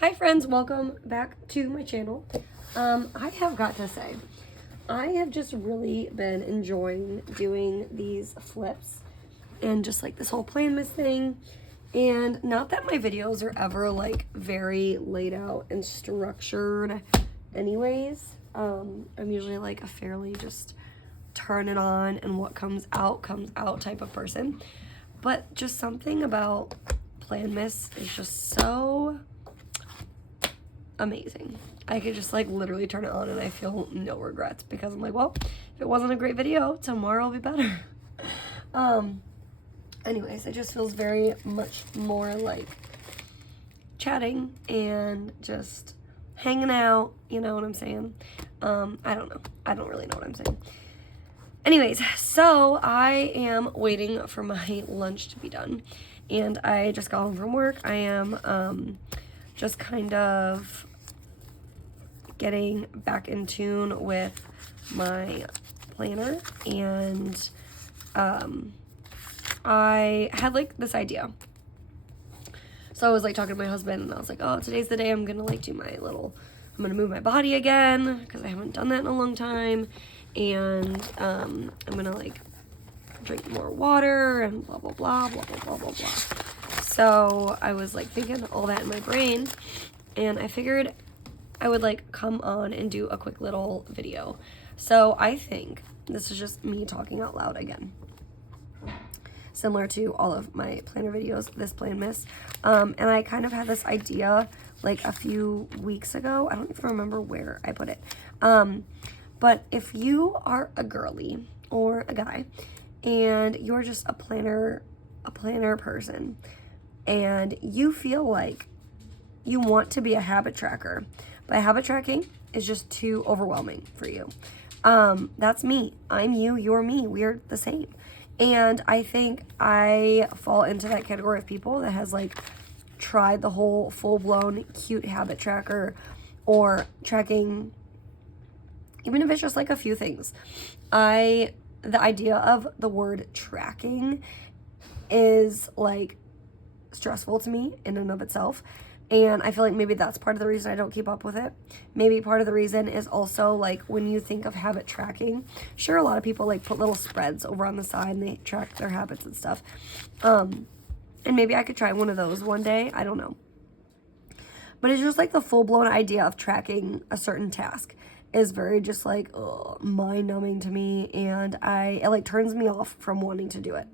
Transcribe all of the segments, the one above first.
Hi friends, welcome back to my channel. I have got to say, I have just really been enjoying doing these flips and just like this whole PLANMAS thing. And not that my videos are ever like very laid out and structured anyways. I'm usually like a fairly just turn it on and what comes out type of person. But just something about PLANMAS is just so amazing. I could just like literally turn it on and I feel no regrets because I'm like, well, if it wasn't a great video, tomorrow will be better. Anyways, it just feels very much more like chatting and just hanging out, you know what I'm saying? I don't know. I don't really know what I'm saying. Anyways, so I am waiting for my lunch to be done and I just got home from work. I am just kind of getting back in tune with my planner, and I had like this idea. So I was like talking to my husband and I was like, oh, today's the day I'm gonna like do my little, I'm gonna move my body again because I haven't done that in a long time, and I'm gonna like drink more water and blah blah blah blah blah blah blah blah. So I was like thinking all that in my brain, and I figured I would like come on and do a quick little video. So I think this is just me talking out loud again, similar to all of my planner videos, this PLANMAS. And I kind of had this idea like a few weeks ago. I don't even remember where I put it. But if you are a girly or a guy and you're just a planner person, and you feel like you want to be a habit tracker, but habit tracking is just too overwhelming for you. That's me. I'm you, you're me. We're the same. And I think I fall into that category of people that has like tried the whole full-blown cute habit tracker or tracking, even if it's just like a few things. The idea of the word tracking is like stressful to me in and of itself. And I feel like maybe that's part of the reason I don't keep up with it. Maybe part of the reason is also like when you think of habit tracking, sure, a lot of people like put little spreads over on the side and they track their habits and stuff. And maybe I could try one of those one day. I don't know. But it's just like the full-blown idea of tracking a certain task is very just like mind-numbing to me, and it like turns me off from wanting to do it.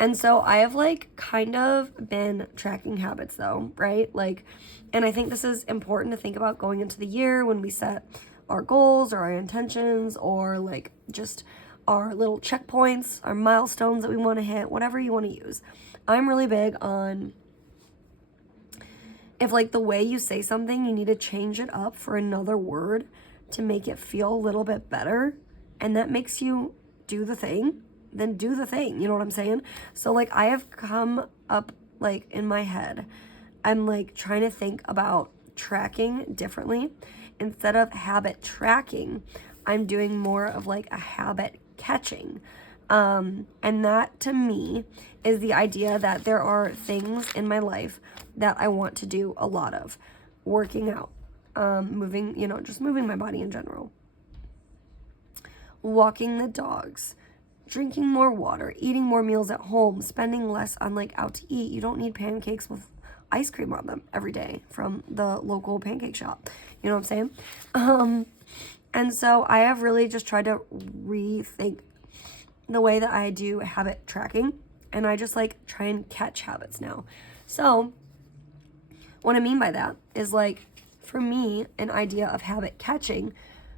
And so I have like kind of been tracking habits though, right? Like, and I think this is important to think about going into the year when we set our goals or our intentions or like just our little checkpoints, our milestones that we want to hit, whatever you want to use. I'm really big on if like the way you say something, you need to change it up for another word to make it feel a little bit better, and that makes you do the thing, then do the thing, you know what I'm saying? So like I have come up like in my head, I'm like trying to think about tracking differently. Instead of habit tracking, I'm doing more of like a habit catching. And that to me is the idea that there are things in my life that I want to do a lot of. Working out, moving, you know, just moving my body in general. Walking the dogs, drinking more water, eating more meals at home, spending less on like out to eat. You don't need pancakes with ice cream on them every day from the local pancake shop. You know what I'm saying? And so I have really just tried to rethink the way that I do habit tracking, and I just like try and catch habits now. So what I mean by that is like, for me, an idea of habit catching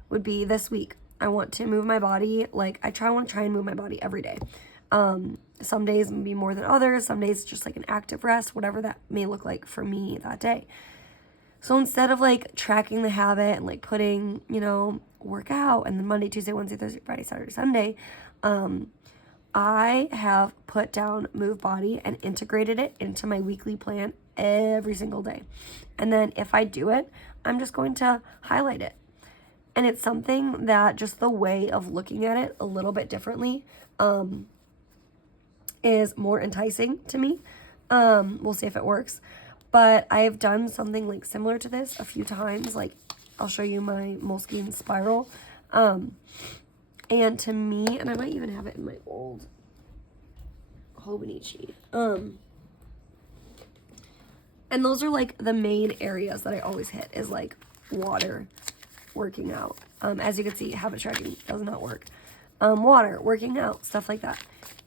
would be this week. I want to move my body, like I want to try and move my body every day. Some days maybe more than others, some days just like an active rest, whatever that may look like for me that day. So instead of like tracking the habit and like putting, you know, work out and then Monday, Tuesday, Wednesday, Thursday, Friday, Saturday, Sunday, I have put down move body and integrated it into my weekly plan every single day. And then if I do it, I'm just going to highlight it. And it's something that just the way of looking at it a little bit differently is more enticing to me. We'll see if it works. But I have done something like similar to this a few times. Like, I'll show you my Moleskine spiral. And to me, and I might even have it in my old Hobonichi. And those are like the main areas that I always hit, is like water, working out. As you can see, habit tracking does not work. Water, working out, stuff like that.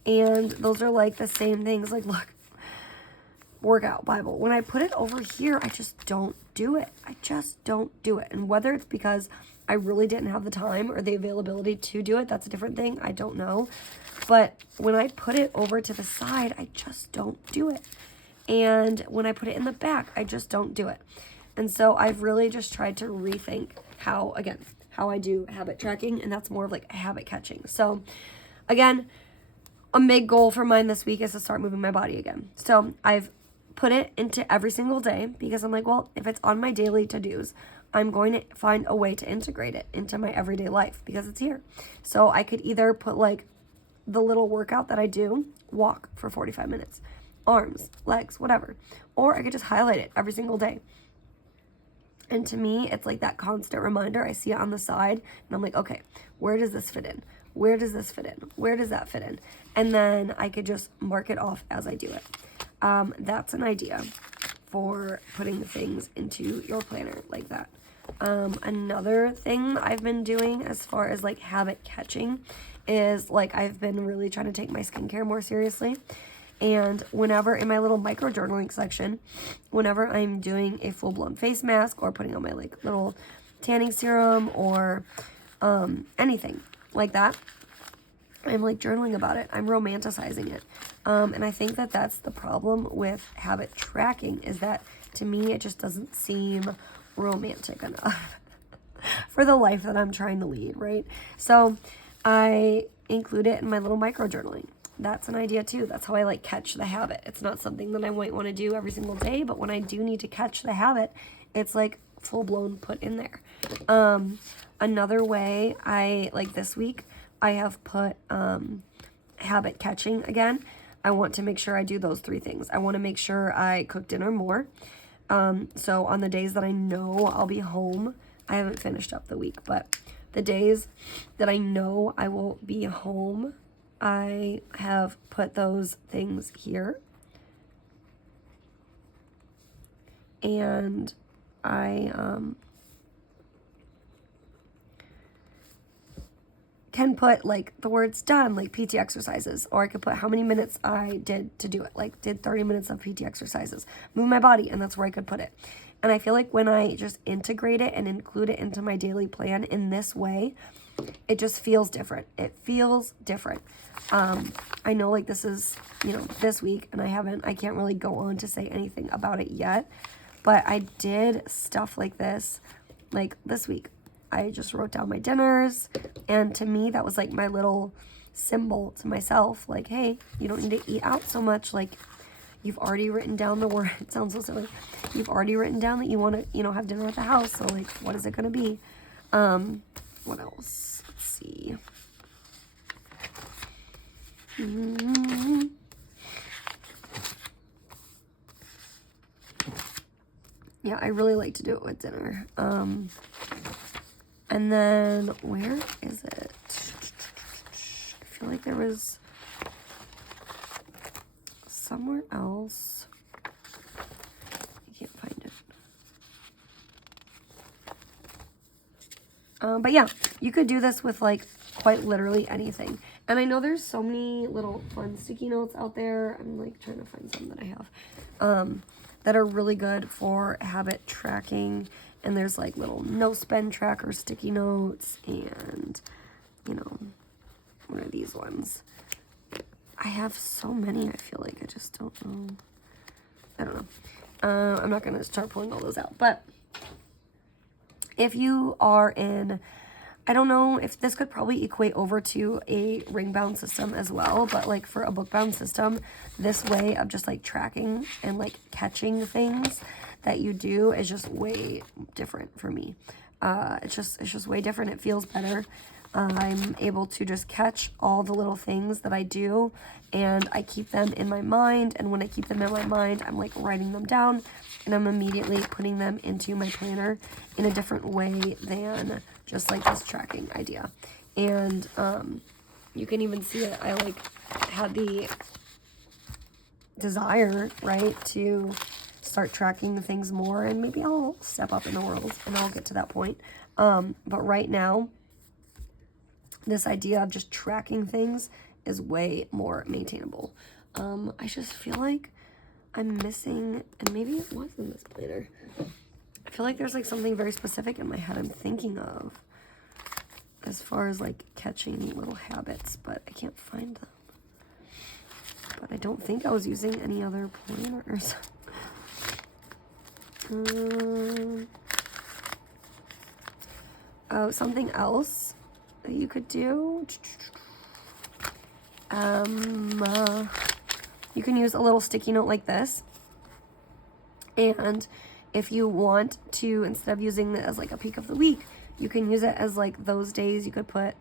And those are like the same things. Like, look, workout, Bible. When I put it over here, I just don't do it. I just don't do it. And whether it's because I really didn't have the time or the availability to do it, that's a different thing. I don't know. But when I put it over to the side, I just don't do it. And when I put it in the back, I just don't do it. And so I've really just tried to rethink how I do habit tracking, and that's more of like habit catching. So again, a big goal for mine this week is to start moving my body again. So I've put it into every single day because I'm like, well, if it's on my daily to-dos, I'm going to find a way to integrate it into my everyday life because it's here. So I could either put like the little workout that I do, walk for 45 minutes, arms, legs, whatever. Or I could just highlight it every single day. And to me, it's like that constant reminder. I see it on the side and I'm like, okay, where does this fit in? Where does this fit in? Where does that fit in? And then I could just mark it off as I do it. That's an idea for putting things into your planner like that. Another thing I've been doing as far as like habit catching is like I've been really trying to take my skincare more seriously. And whenever in my little micro journaling section, whenever I'm doing a full-blown face mask or putting on my like little tanning serum or anything like that, I'm like journaling about it. I'm romanticizing it. And I think that that's the problem with habit tracking, is that to me it just doesn't seem romantic enough for the life that I'm trying to lead, right? So I include it in my little micro journaling. That's an idea too. That's how I like catch the habit. It's not something that I might want to do every single day, but when I do need to catch the habit, it's like full blown put in there. Another way I like this week, I have put habit catching again. I want to make sure I do those 3 things. I want to make sure I cook dinner more. So on the days that I know I'll be home, I haven't finished up the week, but the days that I know I will be home, I have put those things here. And I can put like the words done, like PT exercises, or I could put how many minutes I did to do it, like did 30 minutes of PT exercises, move my body, and that's where I could put it. And I feel like when I just integrate it and include it into my daily plan in this way, it just feels different. It feels different. I know like this is, this week, and I can't really go on to say anything about it yet, but I did stuff like this, like this week. I just wrote down my dinners, and to me, that was like my little symbol to myself, like, hey, you don't need to eat out so much, like, you've already written down the word, it sounds so silly, you've already written down that you want to, have dinner at the house, so, like, what is it going to be? What else? Let's see. Yeah, I really like to do it with dinner. And then, where is it? I feel like there was somewhere else. I can't find it. But yeah, you could do this with like quite literally anything. And I know there's so many little fun sticky notes out there. I'm like trying to find some that I have that are really good for habit tracking. And there's like little no spend tracker sticky notes, and what are these ones? I have so many, I feel like I just don't know. I don't know. I'm not going to start pulling all those out, but if you are in, I don't know if this could probably equate over to a ring bound system as well, but like for a book bound system, this way of just like tracking and like catching things that you do is just way different for me. It's just way different. It feels better. I'm able to just catch all the little things that I do, and I keep them in my mind. And when I keep them in my mind, I'm like writing them down, and I'm immediately putting them into my planner in a different way than just like this tracking idea. And you can even see it. I like had the desire, right, to start tracking things more, and maybe I'll step up in the world and I'll get to that point. But right now, this idea of just tracking things is way more maintainable. I just feel like I'm missing, and maybe it was in this planner. I feel like there's like something very specific in my head I'm thinking of as far as like catching little habits, but I can't find them. But I don't think I was using any other planners. Oh, something else that you could do. You can use a little sticky note like this. And if you want to, instead of using it as like a peak of the week, you can use it as like those days you could put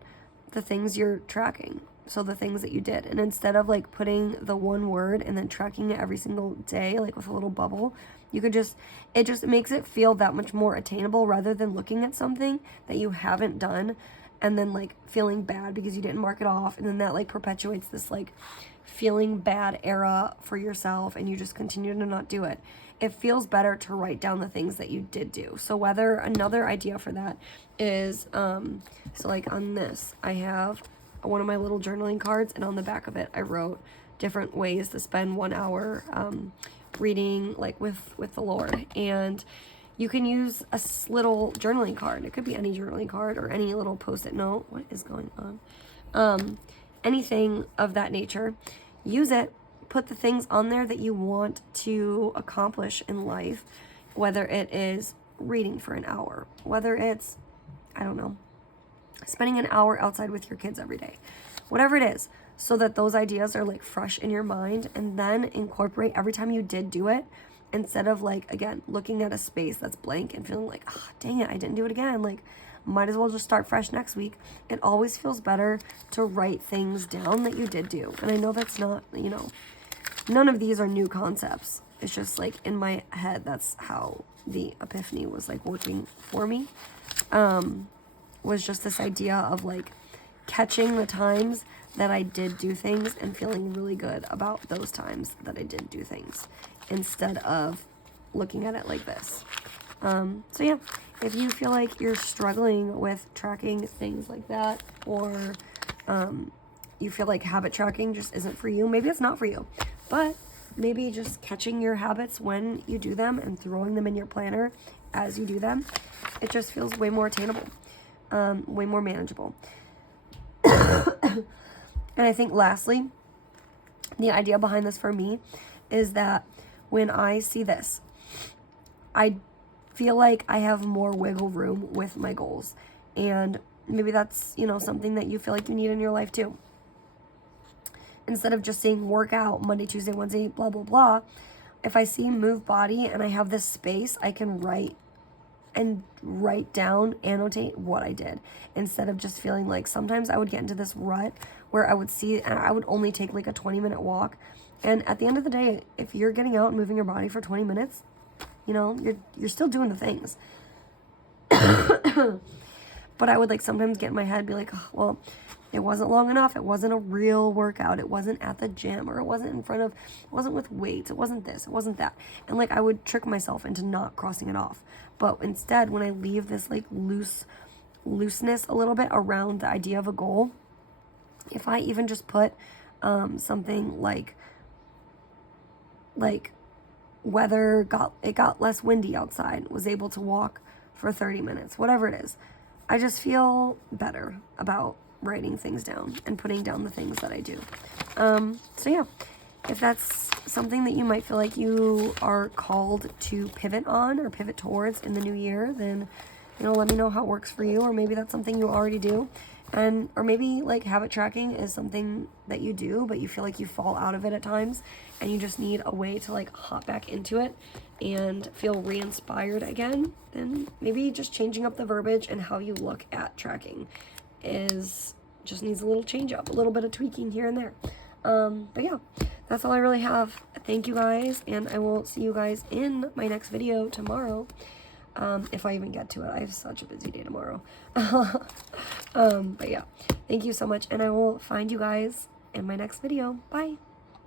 the things you're tracking. So the things that you did. And instead of like putting the one word and then tracking it every single day, like with a little bubble, you could just, it just makes it feel that much more attainable rather than looking at something that you haven't done and then like feeling bad because you didn't mark it off. And then that like perpetuates this like feeling bad era for yourself, and you just continue to not do it. It feels better to write down the things that you did do. So whether, another idea for that is, so like on this, I have one of my little journaling cards, and on the back of it, I wrote different ways to spend 1 hour reading like with the Lord. And you can use a little journaling card. It could be any journaling card or any little post-it note. What is going on? Anything of that nature. Use it. Put the things on there that you want to accomplish in life, whether it is reading for an hour, whether it's, I don't know, spending an hour outside with your kids every day, whatever it is, so that those ideas are like fresh in your mind, and then incorporate every time you did do it, instead of like, again, looking at a space that's blank and feeling like, oh, dang it, I didn't do it again. Like, might as well just start fresh next week. It always feels better to write things down that you did do. And I know that's not, you know, none of these are new concepts. It's just like in my head, that's how the epiphany was like working for me. Was just this idea of like catching the times that I did do things and feeling really good about those times that I did do things, instead of looking at it like this. So yeah, if you feel like you're struggling with tracking things like that, or you feel like habit tracking just isn't for you, maybe it's not for you, but maybe just catching your habits when you do them and throwing them in your planner as you do them, it just feels way more attainable. Way more manageable. And I think lastly, the idea behind this for me is that when I see this, I feel like I have more wiggle room with my goals. And maybe that's, you know, something that you feel like you need in your life too. Instead of just saying workout Monday, Tuesday, Wednesday, blah, blah, blah, if I see move body and I have this space, I can write down, annotate what I did, instead of just feeling like, sometimes I would get into this rut where I would see, and I would only take like a 20-minute walk. And at the end of the day, if you're getting out and moving your body for 20 minutes, you know, you're still doing the things. But I would like sometimes get in my head, be like, oh, well, it wasn't long enough. It wasn't a real workout. It wasn't at the gym, or it wasn't in front of, it wasn't with weights. It wasn't this, it wasn't that. And like, I would trick myself into not crossing it off. But instead, when I leave this like looseness a little bit around the idea of a goal, if I even just put something like weather got less windy outside, was able to walk for 30 minutes, whatever it is, I just feel better about writing things down and putting down the things that I do. So yeah, if that's something that you might feel like you are called to pivot on or pivot towards in the new year, then, you know, let me know how it works for you. Or maybe that's something you already do. And, or maybe like habit tracking is something that you do, but you feel like you fall out of it at times and you just need a way to like hop back into it and feel re-inspired again. Then maybe just changing up the verbiage and how you look at tracking just needs a little change up, a little bit of tweaking here and there. But yeah, that's all I really have. Thank you guys, and I will see you guys in my next video tomorrow. If I even get to it. I have such a busy day tomorrow. But yeah, thank you so much, and I will find you guys in my next video. Bye.